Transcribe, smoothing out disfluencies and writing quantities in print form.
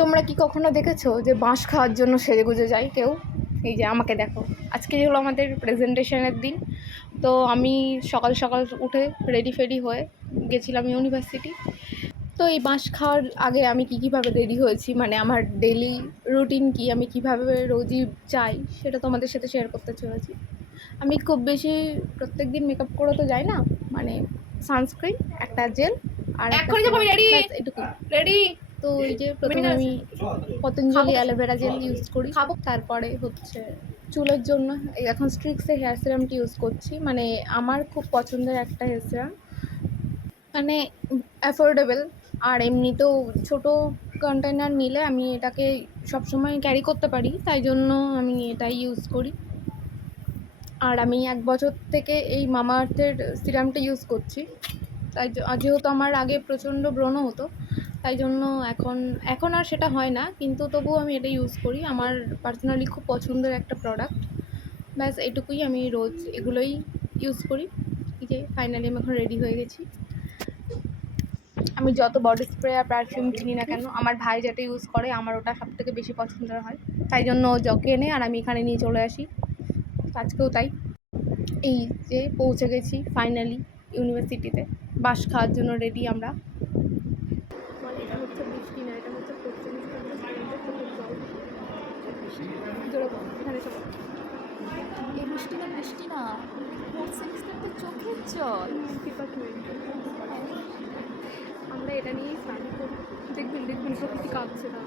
তোমরা কি কখনো দেখেছো যে বাঁশ খাওয়ার জন্য সেজেগুজে যায় কেউ? এই যে আমাকে দেখো, আজকে হলো আমাদের প্রেজেন্টেশনের দিন। তো আমি সকাল সকাল উঠে রেডি ফেডি হয়ে গেছিলাম ইউনিভার্সিটি। তো এই বাঁশ খাওয়ার আগে আমি কীভাবে রেডি হয়েছি, মানে আমার ডেলি রুটিন কি, আমি কিভাবে রোজই যাই, সেটা তোমাদের সাথে শেয়ার করতে চলেছি। আমি খুব বেশি প্রত্যেক দিন মেকআপ করে তো যাই না, মানে সানস্ক্রিন, একটা জেল আর এটুকু রেডি। তো এই যে প্রথমে আমি পতঞ্জলি অ্যালোভেরা জেল ইউজ করি, তারপরে হচ্ছে চুলের জন্য এখন স্ট্রিক্সের হেয়ার সিরামটি ইউজ করছি। মানে আমার খুব পছন্দের একটা হেয়ার সিরাম, মানে অ্যাফোর্ডেবল, আর এমনিতেও ছোটো কন্টেনার নিলে আমি এটাকে সবসময় ক্যারি করতে পারি, তাই জন্য আমি এটাই ইউজ করি। আর আমি 1 বছর থেকে এই মামা আর্থের সিরামটা ইউজ করছি। তাই যেহেতু আমার আগে প্রচণ্ড ব্রণ হতো, তাই জন্য এখন আর সেটা হয় না, কিন্তু তবুও আমি এটা ইউজ করি। আমার পার্সোনালি খুব পছন্দের একটা প্রোডাক্ট। ব্যাস এটুকুই, আমি রোজ এগুলোই ইউজ করি। এই যে ফাইনালি আমি এখন রেডি হয়ে গেছি। আমি যত বডি স্প্রে আর পারফিউম কিনি না কেন, আমার ভাই যেটা ইউজ করে আমার ওটা সবথেকে বেশি পছন্দের হয়, তাই জন্য কেনে আর আমি এখানে নিয়ে চলে আসি। আজকেও তাই। এই যে পৌঁছে গেছি ফাইনালি ইউনিভার্সিটিতে, বাঁশ খাওয়ার জন্য রেডি আমরা। এটা হচ্ছে বৃষ্টি না, এটা হচ্ছে এখানে সব এই বৃষ্টি না ফোর্থ সেমিস্টারতে চোখের জল। ডিপার্টমেন্ট, আমরা এটা নিয়েই স্টাডি করি। দেখবেন প্রকৃতি কাঁপছে না।